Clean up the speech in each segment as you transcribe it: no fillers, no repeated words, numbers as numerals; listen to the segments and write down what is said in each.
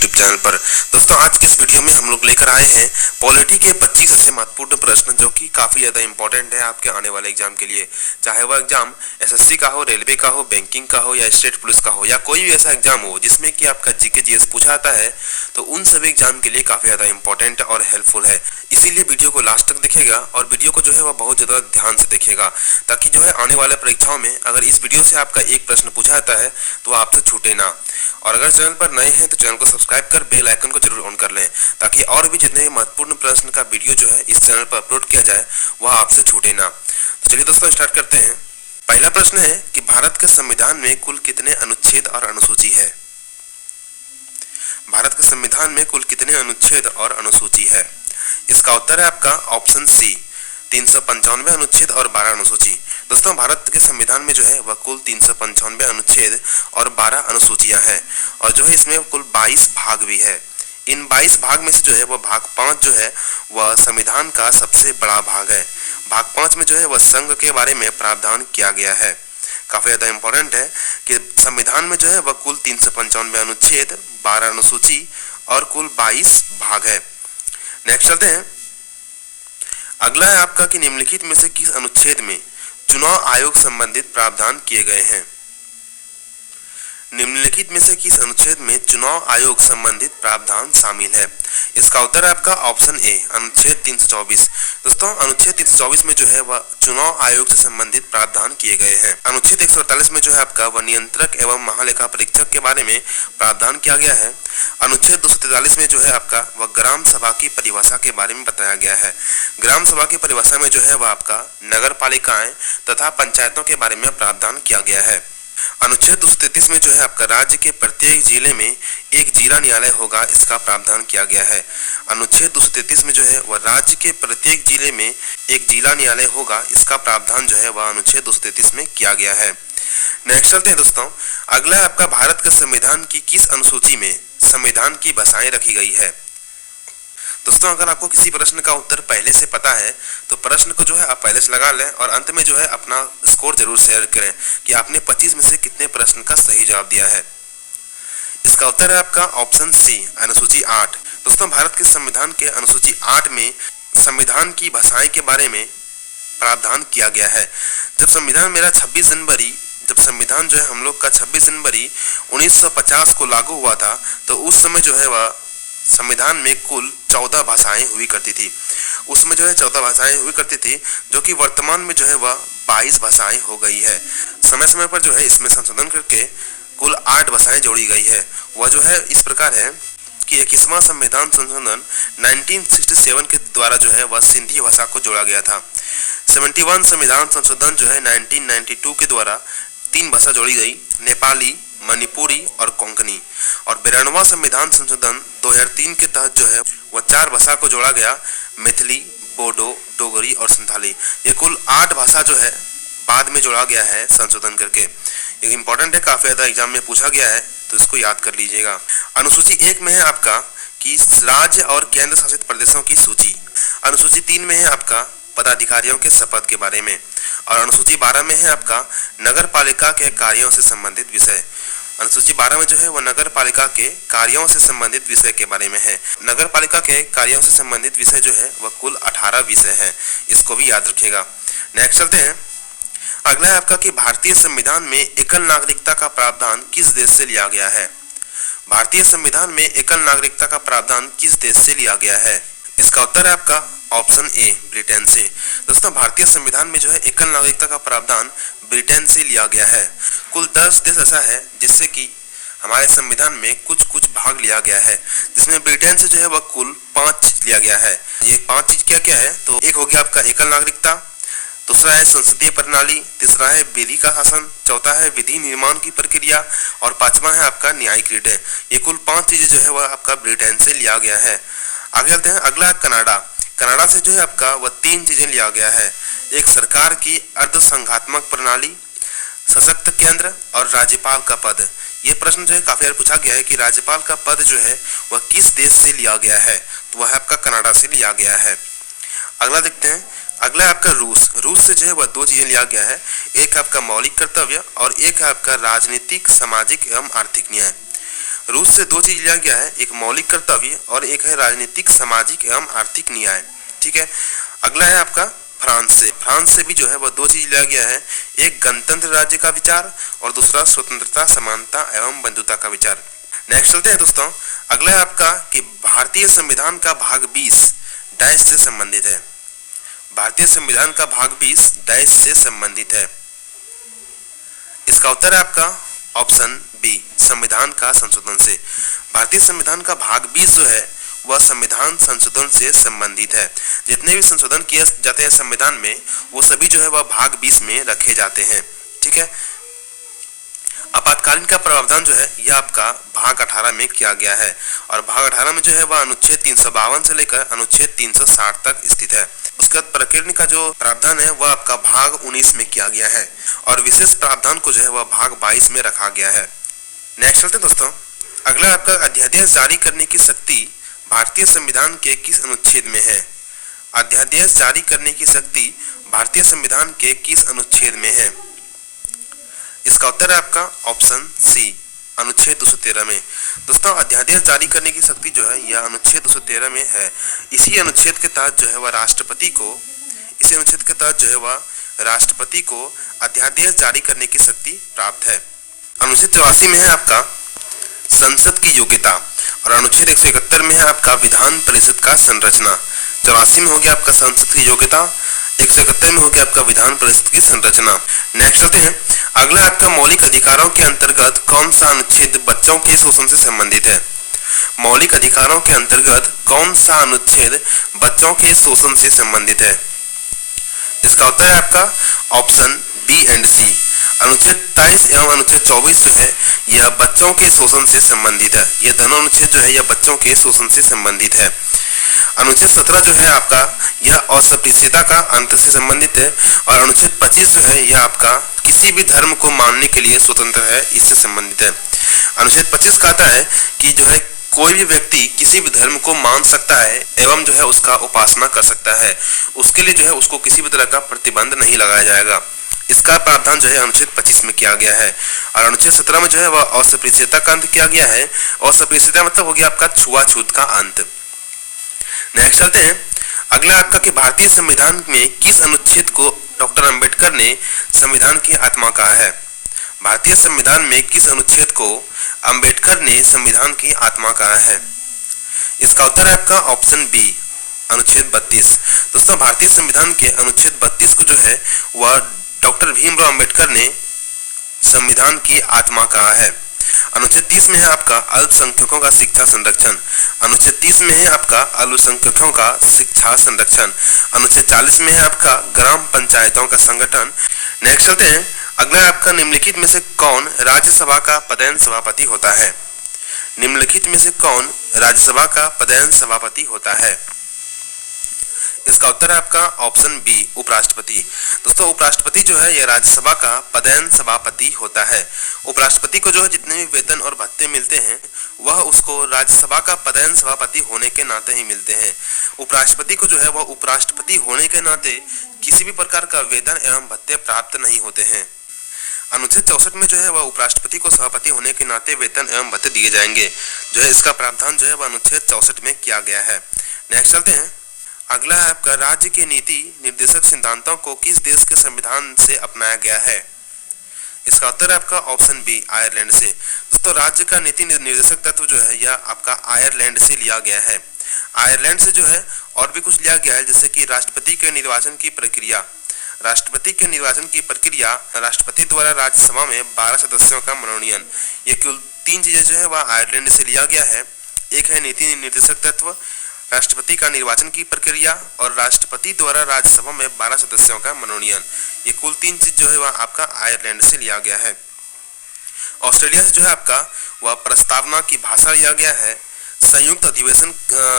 YouTube channel पर। दोस्तों आज के इस वीडियो में हम लोग लेकर आए हैं पॉलिटी के 25 ऐसे महत्वपूर्ण प्रश्न जो कि काफ़ी ज़्यादा इंपॉर्टेंट है आपके आने वाले एग्जाम के लिए। चाहे वह एग्जाम एसएससी का हो, रेलवे का हो, बैंकिंग का हो या स्टेट पुलिस का हो या कोई भी ऐसा एग्जाम हो जिसमें कि आपका जीके जीएस पूछा आता है, तो उन सभी एग्जाम के लिए काफ़ी ज़्यादा इंपॉर्टेंट और हेल्पफुल है। इसीलिए वीडियो को लास्ट तक देखिएगा और वीडियो को जो है वह बहुत ज़्यादा ध्यान से देखिएगा, ताकि जो है आने वाले परीक्षाओं में अगर इस वीडियो से आपका एक प्रश्न पूछा जाता है तो आपसे छूटे ना। और अगर चैनल पर नए हैं तो चैनल को सब्सक्राइब कर बेल आइकन को जरूर ऑन कर लें, ताकि और भी जितने महत्वपूर्ण प्रश्न का वीडियो जो है इस चैनल पर अपलोड किया जाए वह आपसे छूटे ना। तो चलिए दोस्तों स्टार्ट करते हैं। पहला प्रश्न है कि भारत के संविधान में कुल कितने अनुच्छेद और अनुसूची है। भारत के संविधान में कुल कितने अनुच्छेद और अनुसूची है? इसका उत्तर है आपका ऑप्शन सी, 395 अनुच्छेद और 12 अनुसूची। दोस्तों भारत के संविधान में जो है वह कुल 395 अनुच्छेद और 12 अनुसूचियां हैं, और जो है इसमें कुल 22 भाग भी है। इन 22 भाग में से जो है वह भाग 5 जो है वह संविधान का सबसे बड़ा भाग है। भाग 5 में जो है वह संघ के बारे में प्रावधान किया गया है। काफ़ी ज़्यादा इंपॉर्टेंट है कि संविधान में जो है वह कुल 395 अनुच्छेद, 12 अनुसूची और कुल 22 भाग है। नेक्स्ट चलते हैं। अगला है आपका कि निम्नलिखित में से किस अनुच्छेद में चुनाव आयोग संबंधित प्रावधान किए गए हैं। निम्नलिखित में से किस अनुच्छेद में चुनाव आयोग संबंधित प्रावधान शामिल है? इसका उत्तर है आपका ऑप्शन ए, अनुच्छेद 324। दोस्तों अनुच्छेद 324 में जो है वह चुनाव आयोग से संबंधित प्रावधान किए गए हैं। अनुच्छेद 148 में जो है आपका वह नियंत्रक एवं महालेखा परीक्षक के बारे में प्रावधान किया गया है। अनुच्छेद 243 में जो है आपका वह ग्राम सभा की परिभाषा के बारे में बताया गया है। ग्राम सभा की परिभाषा में जो है वह आपका नगर पालिकाएं तथा पंचायतों के बारे में प्रावधान किया गया है। अनुच्छेद 233 में जो है आपका राज्य के प्रत्येक जिले में एक जिला न्यायालय होगा, इसका प्रावधान किया गया है। अनुच्छेद 233 में जो है वह राज्य के प्रत्येक जिले में एक जिला न्यायालय होगा, इसका प्रावधान जो है वह अनुच्छेद 233 में किया गया है। नेक्स्ट चलते हैं दोस्तों। अगला है आपका भारत के संविधान की किस अनुसूची में संविधान की भाषाएं रखी गई है। दोस्तों अगर आपको किसी प्रश्न का उत्तर पहले से पता है तो प्रश्न को जो है आप पहले से लगा लें और अंत में जो है अपना स्कोर जरूर शेयर करें कि आपने 25 में से कितने प्रश्न का सही जवाब दिया है। इसका उत्तर है आपका ऑप्शन सी, अनुसूची 8। दोस्तों भारत के संविधान के अनुसूची 8 में संविधान की भाषाएं के बारे में प्रावधान किया गया है। जब संविधान जो है हम लोग का 26 जनवरी 1950 को लागू हुआ था, तो उस समय जो है वह संविधान में कुल 14 भाषाएं हुई करती थी। उसमें जो है 14 भाषाएं हुई करती थी, जो कि वर्तमान में जो है वह 22 भाषाएं हो गई है। समय समय पर जो है इसमें संशोधन करके कुल 8 भाषाएं जोड़ी गई है। वह जो है इस प्रकार है कि 21वां संविधान संशोधन 1967 के द्वारा जो है वह सिंधी भाषा को जोड़ा गया था। 71 संविधान संशोधन जो है 1992 के द्वारा 3 भाषा जोड़ी गई, नेपाली, मणिपुरी और कोंकणी। और 92वां संविधान संशोधन 2003 के तहत जो है वह 4 भाषा को जोड़ा गया, मैथिली, बोडो, डोगरी और संथाली। ये कुल 8 भाषा जो है बाद में जोड़ा गया है संशोधन करके। ये इंपॉर्टेंट है, काफी ज्यादा एग्जाम में पूछा गया है, तो इसको याद कर लीजिएगा। अनुसूची 1 में है आपका कि राज्य और केंद्र शासित प्रदेशों की सूची। अनुसूची 3 में है आपका पदाधिकारियों के शपथ के बारे में, और अनुसूची 12 में है आपका नगर पालिका के कार्यों से संबंधित विषय। अनुसूची 12 में जो है वह नगर पालिका के कार्यों से संबंधित विषय के बारे में है। नगर पालिका के कार्यों से संबंधित विषय जो है वह कुल 18 विषय है, इसको भी याद रखिएगा। नेक्स्ट चलते हैं। अगला है आपका कि भारतीय संविधान में एकल नागरिकता का प्रावधान किस देश से लिया गया है। भारतीय संविधान में एकल नागरिकता का प्रावधान किस देश से लिया गया है? इसका उत्तर है आपका ऑप्शन ए, ब्रिटेन से। दोस्तों भारतीय संविधान में जो है एकल नागरिकता का प्रावधान ब्रिटेन से लिया गया है। कुल 10 देश ऐसा है जिससे कि हमारे संविधान में कुछ कुछ भाग लिया गया है, जिसमें ब्रिटेन से जो है वह कुल 5 चीज लिया गया है। ये 5 चीज क्या क्या है? तो एक हो गया आपका एकल नागरिकता, दूसरा है संसदीय प्रणाली, तीसरा है विधि का शासन, चौथा है विधि निर्माण की प्रक्रिया और 5वां है आपका न्यायिक रीट। ये कुल 5 चीजें जो है वह आपका ब्रिटेन से लिया गया है। आगे चलते हैं। अगला कनाडा। कनाडा से जो है आपका वह 3 चीजें लिया गया है, एक सरकार की अर्ध संघात्मक प्रणाली, सशक्त केंद्र और राज्यपाल का पद। ये प्रश्न जो है काफी बार पूछा गया है कि राज्यपाल का पद जो है वह किस देश से लिया गया है, तो वह आपका कनाडा से लिया गया है। अगला देखते हैं। अगला है आपका रूस। रूस से जो है वह 2 चीजें लिया गया है, एक आपका मौलिक कर्तव्य और एक है आपका राजनीतिक, सामाजिक एवं आर्थिक न्याय। रूस से दो चीज लिया गया है, एक मौलिक कर्तव्य और एक है राजनीतिक, सामाजिक एवं आर्थिक न्याय। ठीक है, अगला है आपका फ्रांस से भी जो है वह दो चीज लिया गया है, एक गणतंत्र राज्य का विचार और दूसरा स्वतंत्रता, समानता एवं बंधुता का विचार। नेक्स्ट चलते हैं दोस्तों, अगला है आपका कि भारतीय संविधान का भाग 20 डैश से संबंधित है। भारतीय संविधान का भाग 20 डैश से संबंधित है। इसका उत्तर है आपका ऑप्शन बी, संविधान का संशोधन से। भारतीय संविधान का भाग 20 जो है वह संविधान संशोधन से संबंधित है। जितने भी संशोधन किए जाते हैं संविधान में वो सभी जो है वह भाग 20 में रखे जाते हैं। ठीक है, आपातकालीन का प्रावधान जो है यह आपका भाग 18 में किया गया है और भाग 18 में जो है वह अनुच्छेद 352 से लेकर अनुच्छेद 360 तक स्थित है। उसके बाद प्रकीर्णन का जो प्रावधान है वह आपका भाग 19 में किया गया है और विशेष प्रावधान को जो है वह भाग 22 में रखा गया है। नेक्स्ट चलते दोस्तों, अगला आपका अध्यादेश जारी करने की शक्ति भारतीय संविधान के किस अनुच्छेद में है? अध्यादेश जारी करने की शक्ति भारतीय संविधान के किस अनुच्छेद में है? इसका उत्तर है आपका ऑप्शन सी, अनुच्छेद 213 में। दोस्तों, अध्यादेश जारी करने की शक्ति जो है यह अनुच्छेद 213 में है। इसी अनुच्छेद के तहत जो है वह राष्ट्रपति को अध्यादेश जारी करने की शक्ति प्राप्त है। अनुच्छेद 84 में है आपका संसद की योग्यता और अनुच्छेद 171 में है आपका विधान परिषद का संरचना। 84 में हो गया आपका संसद की योग्यता, 171 में हो गया आपका विधान परिषद की संरचना। नेक्स्ट चलते हैं, अगला आपका मौलिक अधिकारों के अंतर्गत कौन सा अनुच्छेद बच्चों के शोषण से संबंधित है? मौलिक अधिकारों के अंतर्गत कौन सा अनुच्छेद बच्चों के शोषण से संबंधित है? इसका उत्तर है आपका ऑप्शन बी एंड सी, अनुच्छेद 23 एवं अनुच्छेद 24 जो है यह बच्चों के शोषण से संबंधित है। यह दोनों अनुच्छेद जो है यह बच्चों के शोषण से संबंधित है। अनुच्छेद 17 जो है आपका यह अस्पृश्यता का अंत से संबंधित है और अनुच्छेद 25 जो है यह आपका किसी भी धर्म को मानने के लिए स्वतंत्र है, इससे संबंधित है। अनुच्छेद 25 कहता है कि जो है कोई भी व्यक्ति किसी भी धर्म को मान सकता है एवं जो है उसका उपासना कर सकता है, उसके लिए जो है उसको किसी भी तरह का प्रतिबंध नहीं लगाया जाएगा। इसका प्रावधान जो है अनुच्छेद 25 में किया गया है और अनुच्छेद 17 में जो है वह अस्पृश्यता का अंत किया गया है। अस्पृश्यता मतलब हो गया आपका छुआछूत का अंत। नेक्स्ट चलते हैं, अगला आपका कि भारतीय संविधान में किस अनुच्छेद को डॉक्टर अंबेडकर ने संविधान की आत्मा कहा है? भारतीय संविधान में किस अनुच्छेद को अंबेडकर ने संविधान की आत्मा कहा है? इसका उत्तर है आपका ऑप्शन बी, अनुच्छेद 32। दोस्तों, भारतीय संविधान के अनुच्छेद 32 को जो है वह डॉक्टर भीमराव अंबेडकर ने संविधान की आत्मा कहा है। अनुच्छेद 30 में है आपका अल्पसंख्यकों का शिक्षा संरक्षण। अनुच्छेद 30 में है आपका अल्पसंख्यकों का शिक्षा संरक्षण। अनुच्छेद 40 में है आपका ग्राम पंचायतों का संगठन। नेक्स्ट चलते हैं, अगला आपका निम्नलिखित में से कौन राज्यसभा का पदेन सभापति होता है? निम्नलिखित में से कौन राज्यसभा का पदेन सभापति होता है? इसका उत्तर है आपका ऑप्शन बी, उपराष्ट्रपति। दोस्तों, उपराष्ट्रपति जो है यह राज्यसभा का पदेन सभापति होता है। उपराष्ट्रपति को जो है जितने भी वेतन और भत्ते मिलते हैं वह उसको राज्यसभा का पदेन सभापति होने के नाते ही मिलते हैं। उपराष्ट्रपति को जो है वह उपराष्ट्रपति होने के नाते किसी भी प्रकार का वेतन एवं भत्ते प्राप्त नहीं होते हैं। अनुच्छेद 64 में जो है वह उपराष्ट्रपति को सभापति होने के नाते वेतन एवं भत्ते दिए जाएंगे, जो है इसका प्रावधान जो है वह अनुच्छेद 64 में किया गया है। नेक्स्ट चलते हैं, अगला है आपका राज्य के नीति निर्देशक सिद्धांतों को किस देश के संविधान से अपनाया गया है? इसका उत्तर है आपका ऑप्शन बी, आयरलैंड से। दोस्तों, राज्य का नीति निर्देशक तत्व जो है यह आपका आयरलैंड से लिया गया है। आयरलैंड से जो है और भी कुछ लिया गया है, जैसे कि राष्ट्रपति के निर्वाचन की प्रक्रिया। राष्ट्रपति द्वारा राज्यसभा में 12 सदस्यों का मनोनयन, ये कुल 3 चीजें जो है वह आयरलैंड से लिया गया है। एक है नीति निर्देशक तत्व, राष्ट्रपति का निर्वाचन की प्रक्रिया और राष्ट्रपति द्वारा राज्यसभा में 12 सदस्यों का मनोनयन, ये कुल 3 चीज जो है वह आपका आयरलैंड से लिया गया है। ऑस्ट्रेलिया से जो है आपका वह प्रस्तावना की भाषा लिया गया है, संयुक्त अधिवेशन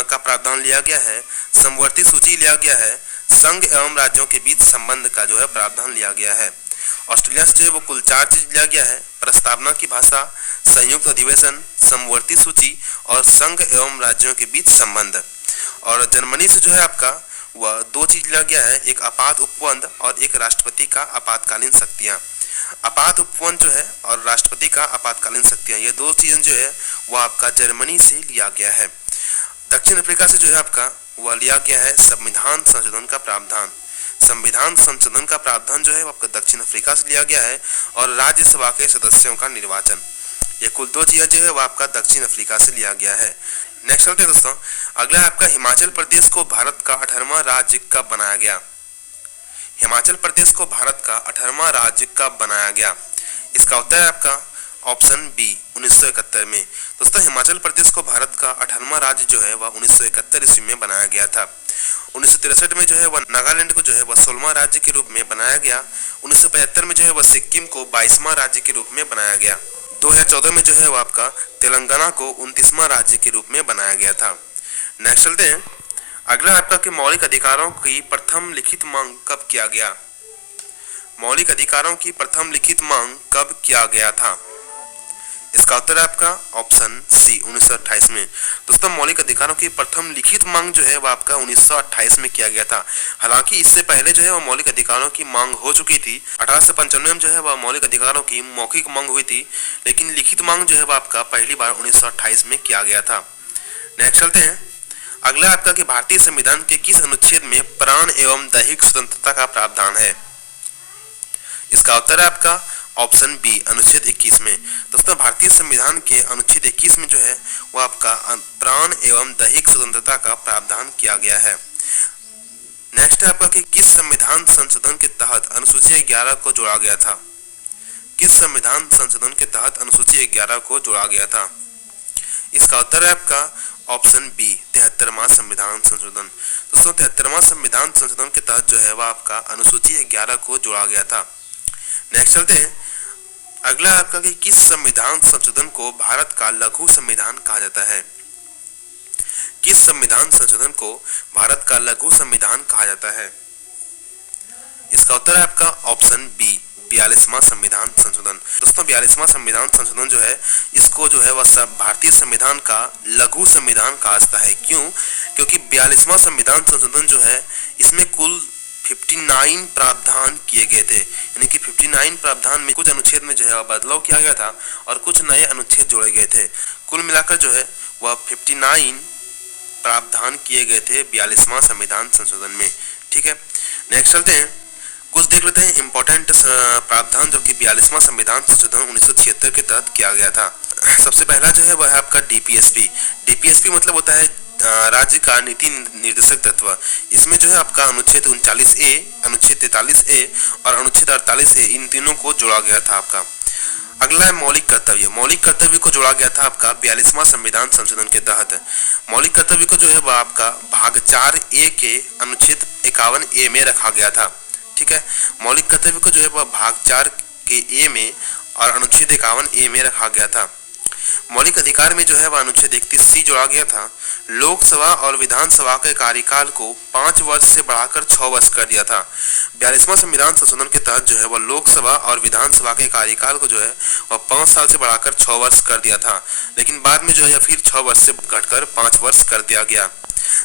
का प्रावधान लिया गया है, समवर्ती सूची लिया गया है, संघ एवं राज्यों के बीच संबंध का जो है प्रावधान लिया गया है। ऑस्ट्रेलिया से जो है वो कुल 4 चीज लिया गया है, प्रस्तावना की भाषा, संयुक्त अधिवेशन, समवर्ती सूची और संघ एवं राज्यों के बीच संबंध। और जर्मनी से जो है आपका वह 2 चीज लिया गया है, एक आपात उपबंध और एक राष्ट्रपति का आपातकालीन शक्तियां। आपात उपवन जो है और राष्ट्रपति का आपातकालीन शक्तियां, ये दो चीजें जो है वो आपका जर्मनी से लिया गया है। दक्षिण अफ्रीका से जो है आपका वह लिया गया है संविधान संशोधन का प्रावधान। संविधान संशोधन का प्रावधान जो है वो आपका दक्षिण अफ्रीका से लिया गया है और राज्यसभा के सदस्यों का निर्वाचन, ये कुल दो चीजें जो है वो आपका दक्षिण अफ्रीका से लिया गया है। नेक्स्ट चलते हैं दोस्तों, अगला आपका हिमाचल प्रदेश को भारत का 18वां राज्य कब बनाया गया। हिमाचल प्रदेश को भारत का 18वां राज्य कब बनाया गया। इसका उत्तर है आपका ऑप्शन बी 1971 में। दोस्तों हिमाचल प्रदेश को भारत का 18वां राज्य जो है वह 1971 ईस्वी में बनाया गया था। 1963 में जो है वह नागालैंड को जो है वह 16वां राज्य के रूप में बनाया गया। 1975 में जो है वह सिक्किम को 22वां राज्य के रूप में बनाया गया। 2014 में जो है वह आपका तेलंगाना को 29वां राज्य के रूप में बनाया गया था। नेक्स्ट चलते हैं, अगला आपका कि मौलिक अधिकारों की प्रथम लिखित मांग कब किया गया। मौलिक अधिकारों की प्रथम लिखित मांग कब किया गया था। इसका उत्तर है आपका ऑप्शन सी 1928 में। दोस्तों मौलिक अधिकारों की प्रथम लिखित मांग जो है वह आपका 1928 में किया गया था। हालांकि इससे पहले जो है वह मौलिक अधिकारों की मांग हो चुकी थी। 1895 में जो है वह मौलिक अधिकारों की मौखिक मांग हुई थी, लेकिन लिखित मांग जो है वह आपका पहली बार 1928 में किया गया था। नेक्स्ट चलते हैं, अगला आपका कि भारतीय संविधान के किस अनुच्छेद में प्राण एवं दैहिक स्वतंत्रता का प्रावधान है। इसका उत्तर है आपका ऑप्शन बी अनुच्छेद 21 में। दोस्तों भारतीय संविधान के अनुच्छेद 21 में जो है वो आपका प्राण एवं दैहिक स्वतंत्रता का प्रावधान किया गया है। नेक्स्ट है आपका कि किस संविधान संशोधन के तहत अनुसूची 11 को जोड़ा गया था। किस संविधान संशोधन के तहत अनुसूची 11 को जोड़ा गया था। इसका उत्तर है आपका ऑप्शन बी 73वां संविधान संशोधन। दोस्तों 73वां संविधान संशोधन के तहत जो है वह आपका अनुसूची 11 को जोड़ा गया था। नेक्स्ट चलते हैं, अगला आपका कि किस संविधान संशोधन को भारत का लघु संविधान कहा जाता है। किस संविधान संशोधन को भारत का लघु संविधान कहा जाता है। इसका उत्तर है आपका ऑप्शन बी 42वां संविधान संशोधन। दोस्तों 42वां संविधान संशोधन जो है इसको जो है वह भारतीय संविधान का लघु संविधान कहा जाता है। क्यों? क्योंकि 42वां संविधान संशोधन जो है इसमें कुल 59 प्रावधान किए गए थे, यानी कि 59 प्रावधान में कुछ अनुच्छेद में जो है बदलाव किया गया था और कुछ नए अनुच्छेद जोड़े गए थे। कुल मिलाकर जो है वह 59 प्रावधान किए गए थे 42वां संविधान संशोधन में। ठीक है, नेक्स्ट चलते हैं, कुछ देख लेते हैं इंपॉर्टेंट प्रावधान जो कि 42वां संविधान संशोधन 1976 के तहत किया गया था। सबसे पहला जो है वह है आपका डीपीएसपी। डीपीएसपी मतलब होता है राज्य का नीति निर्देशक तत्व। इसमें जो है आपका अनुच्छेद 39A, अनुच्छेद 43A और अनुच्छेद 48A इन तीनों को जोड़ा गया था आपका। अगला है मौलिक कर्तव्य। मौलिक कर्तव्य को जोड़ा गया था आपका 42वां संविधान संशोधन के तहत। मौलिक कर्तव्य को जो है वह आपका भाग 4A के अनुच्छेद 51A में रखा गया था। ठीक है, मौलिक कर्तव्य को जो है वह भाग 4 के A में और अनुच्छेद 51A में रखा गया था। मौलिक अधिकार में जो है वह अनुच्छेद 31C जोड़ा गया था। लोकसभा और विधानसभा के कार्यकाल को 5 वर्ष से बढ़ाकर 6 वर्ष कर दिया था। 42वां संविधान संशोधन के तहत जो है वह लोकसभा और विधानसभा के कार्यकाल को जो है वह 5 साल से बढ़ाकर 6 वर्ष कर दिया था, लेकिन बाद में जो है फिर 6 वर्ष से घटकर 5 वर्ष कर दिया गया।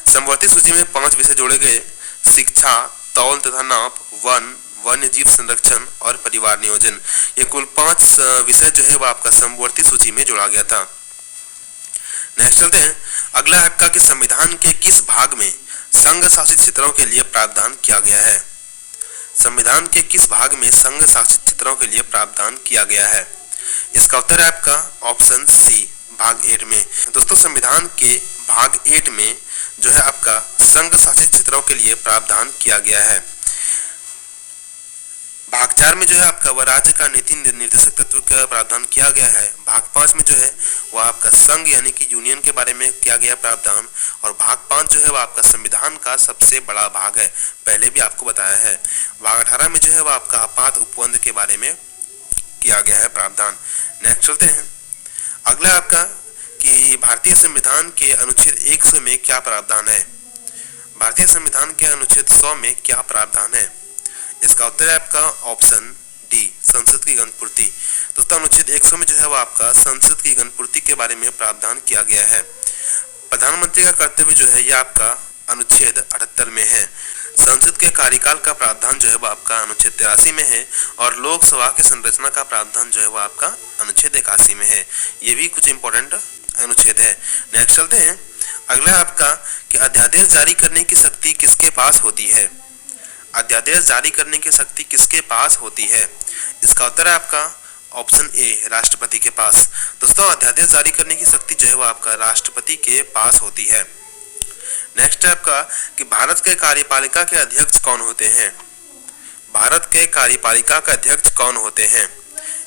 समवर्ती सूची में 5 विषय जोड़े गए: शिक्षा, तौल तथा नाप, वन, वन्य जीव संरक्षण और परिवार नियोजन। ये कुल 5 विषय जो है वह आपका समवर्ती सूची में जोड़ा गया था। नेक्स्ट चलते हैं, अगला आपका कि संविधान के किस भाग में संघ शासित क्षेत्रों के लिए प्रावधान किया गया है। संविधान के किस भाग में संघ शासित क्षेत्रों के लिए प्रावधान किया गया है। इसका उत्तर है आपका ऑप्शन सी भाग 8 में। दोस्तों संविधान के भाग 8 में जो है आपका संघ शासित क्षेत्रों के लिए प्रावधान किया गया है। भाग 4 में जो है आपका वह राज्य का नीति निर्देशक तत्व का प्रावधान किया गया है। भाग 5 में जो है वह आपका संघ यानी कि यूनियन के बारे में किया गया प्रावधान, और भाग 5 जो है वह आपका संविधान का सबसे बड़ा भाग है, पहले भी आपको बताया है। भाग 18 में जो है वह आपका आपात उपबंध के बारे में किया गया है प्रावधान। नेक्स्ट चलते हैं, अगला आपका कि भारतीय संविधान के अनुच्छेद 100 में क्या प्रावधान है। भारतीय संविधान के अनुच्छेद 100 में क्या प्रावधान है। इसका उत्तर है आपका ऑप्शन डी संसद की गणपूर्ति। दोस्तों अनुच्छेद 100 में जो है वो आपका संसद की गणपूर्ति के बारे में प्रावधान किया गया है। प्रधानमंत्री का कर्तव्य जो है यह आपका अनुच्छेद 78 में है। संसद के कार्यकाल का प्रावधान जो है वो आपका अनुच्छेद 83 में है और लोकसभा की संरचना का प्रावधान जो है वो आपका अनुच्छेद 81 में है। ये भी कुछ इंपॉर्टेंट अनुच्छेद है। नेक्स्ट चलते हैं। अगला आपका कि अध्यादेश जारी करने की शक्ति किसके पास होती है। अध्यादेश जारी करने की शक्ति किसके पास होती है। इसका उत्तर है आपका ऑप्शन ए, राष्ट्रपति के पास। दोस्तों अध्यादेश जारी करने की शक्ति जो है वो आपका राष्ट्रपति के पास होती है। नेक्स्ट है आपका कि भारत के कार्यपालिका के अध्यक्ष कौन होते हैं। भारत के कार्यपालिका के अध्यक्ष कौन होते हैं।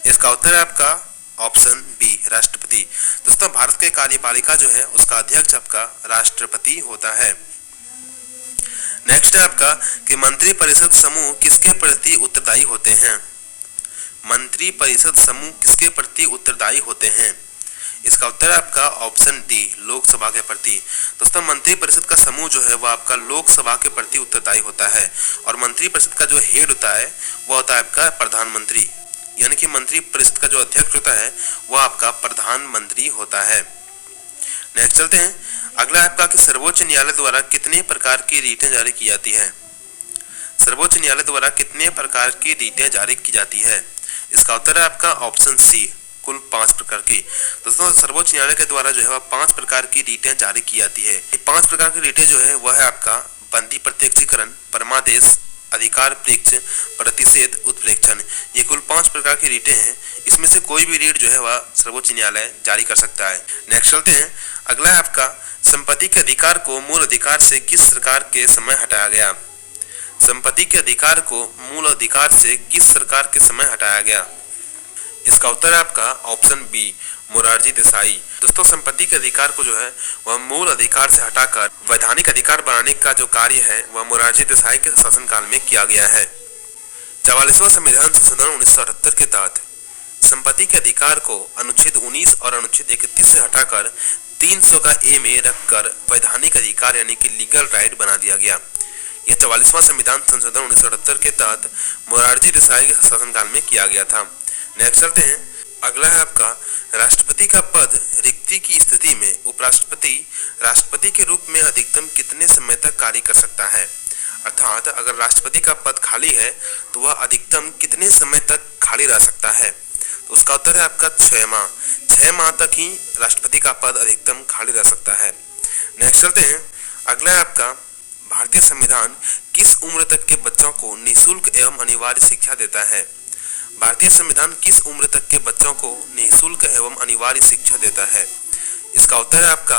इसका उत्तर है आपका ऑप्शन बी, राष्ट्रपति। दोस्तों भारत के कार्यपालिका जो है उसका अध्यक्ष आपका राष्ट्रपति होता है। नेक्स्ट है आपका कि मंत्री परिषद समूह किसके प्रति उत्तरदायी होते हैं। मंत्री परिषद समूह किसके प्रति उत्तरदायी होते हैं। इसका उत्तर है आपका ऑप्शन डी, लोकसभा के प्रति। दोस्तों मंत्री परिषद का समूह जो है वो आपका लोकसभा के प्रति उत्तरदायी होता है और मंत्री परिषद का जो हेड होता है वो होता है आपका प्रधानमंत्री, यानी कि मंत्री परिषद का जो अध्यक्ष होता है वो आपका प्रधानमंत्री होता है। नेक्स्ट चलते हैं। अगला आपका कि सर्वोच्च न्यायालय द्वारा कितने प्रकार की रीटें जारी की जाती है। सर्वोच्च न्यायालय द्वारा कितने प्रकार की रीटें जारी की जाती है। इसका उत्तर है आपका ऑप्शन सी, कुल 5 प्रकार की। दोस्तों सर्वोच्च न्यायालय के द्वारा जो है वह 5 प्रकार की रीटें जारी की जाती है। ये 5 प्रकार की रीटें जो है वह है आपका बंदी प्रत्यक्षीकरण, परमादेश, अधिकार परीक्ष, प्रतिषेध, उत्प्रेक्षण। ये कुल 5 प्रकार की रीटें हैं। इसमें से कोई भी रीट जो है वह सर्वोच्च न्यायालय जारी कर सकता है। नेक्स्ट चलते हैं। अगला है आपका संपत्ति के अधिकार को मूल अधिकार से किस सरकार के समय हटाया गया। संपत्ति के अधिकार को मूल अधिकार से किस सरकार के समय हटाया गया। इसका उत्तर है आपका ऑप्शन बी, मोरारजी देसाई। दोस्तों संपत्ति के अधिकार को जो है वह मूल अधिकार से हटाकर वैधानिक अधिकार बनाने का जो कार्य है वह मोरारजी देसाई के शासनकाल में किया गया है। 44वां संविधान संशोधन 1978 के तहत संपत्ति के अधिकार को अनुच्छेद 19 और अनुच्छेद 31 से हटाकर 300 का ए में रखकर वैधानिक अधिकार यानी कि लीगल राइट बना दिया गया। यह 44वां संविधान संशोधन 1978 के तहत मोरारजी देसाई के शासनकाल में किया गया था। नेक्स्ट चलते हैं। अगला है आपका राष्ट्रपति का पद रिक्ति की स्थिति में उपराष्ट्रपति राष्ट्रपति के रूप में अधिकतम कितने समय तक कार्य कर सकता है। अर्थात अगर राष्ट्रपति का पद खाली है तो वह अधिकतम कितने समय तक खाली रह सकता है। तो उसका उत्तर है आपका 6 माह। 6 माह तक ही राष्ट्रपति का पद अधिकतम खाली रह सकता है। नेक्स्ट चलते हैं। अगला है आपका भारतीय संविधान किस उम्र तक के बच्चों को निःशुल्क एवं अनिवार्य शिक्षा देता है। भारतीय संविधान किस उम्र तक के बच्चों को निःशुल्क एवं अनिवार्य शिक्षा देता है। इसका उत्तर है आपका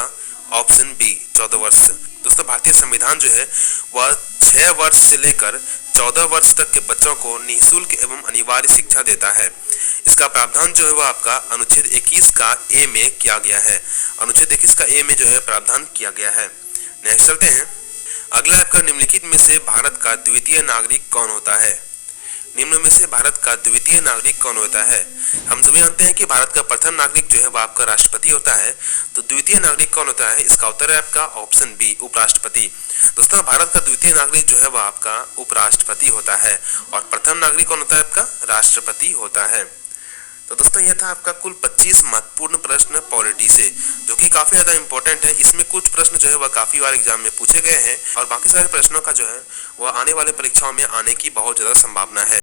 ऑप्शन बी, 14 वर्ष। दोस्तों भारतीय संविधान जो है वह 6 वर्ष से लेकर 14 वर्ष तक के बच्चों को निःशुल्क एवं अनिवार्य शिक्षा देता है। इसका प्रावधान जो है वह आपका अनुच्छेद 21 का ए में किया गया है। अनुच्छेद 21 का ए में जो है प्रावधान किया गया है। नेक्स्ट चलते हैं। अगला आपका निम्नलिखित में से भारत का द्वितीय नागरिक कौन होता है। निम्न में से भारत का द्वितीय नागरिक कौन होता है। हम सभी जानते हैं कि भारत का प्रथम नागरिक जो है वह आपका राष्ट्रपति होता है। तो द्वितीय नागरिक कौन होता है। इसका उत्तर है आपका ऑप्शन बी, उपराष्ट्रपति। दोस्तों भारत का द्वितीय नागरिक जो है वह आपका उपराष्ट्रपति होता है और प्रथम नागरिक कौन होता है आपका राष्ट्रपति होता है। तो दोस्तों यह था आपका कुल 25 महत्वपूर्ण प्रश्न पॉलिटी से, जो कि काफी ज्यादा इंपॉर्टेंट है। इसमें कुछ प्रश्न जो है वह काफी बार एग्जाम में पूछे गए हैं और बाकी सारे प्रश्नों का जो है वह आने वाले परीक्षाओं में आने की बहुत ज्यादा संभावना है।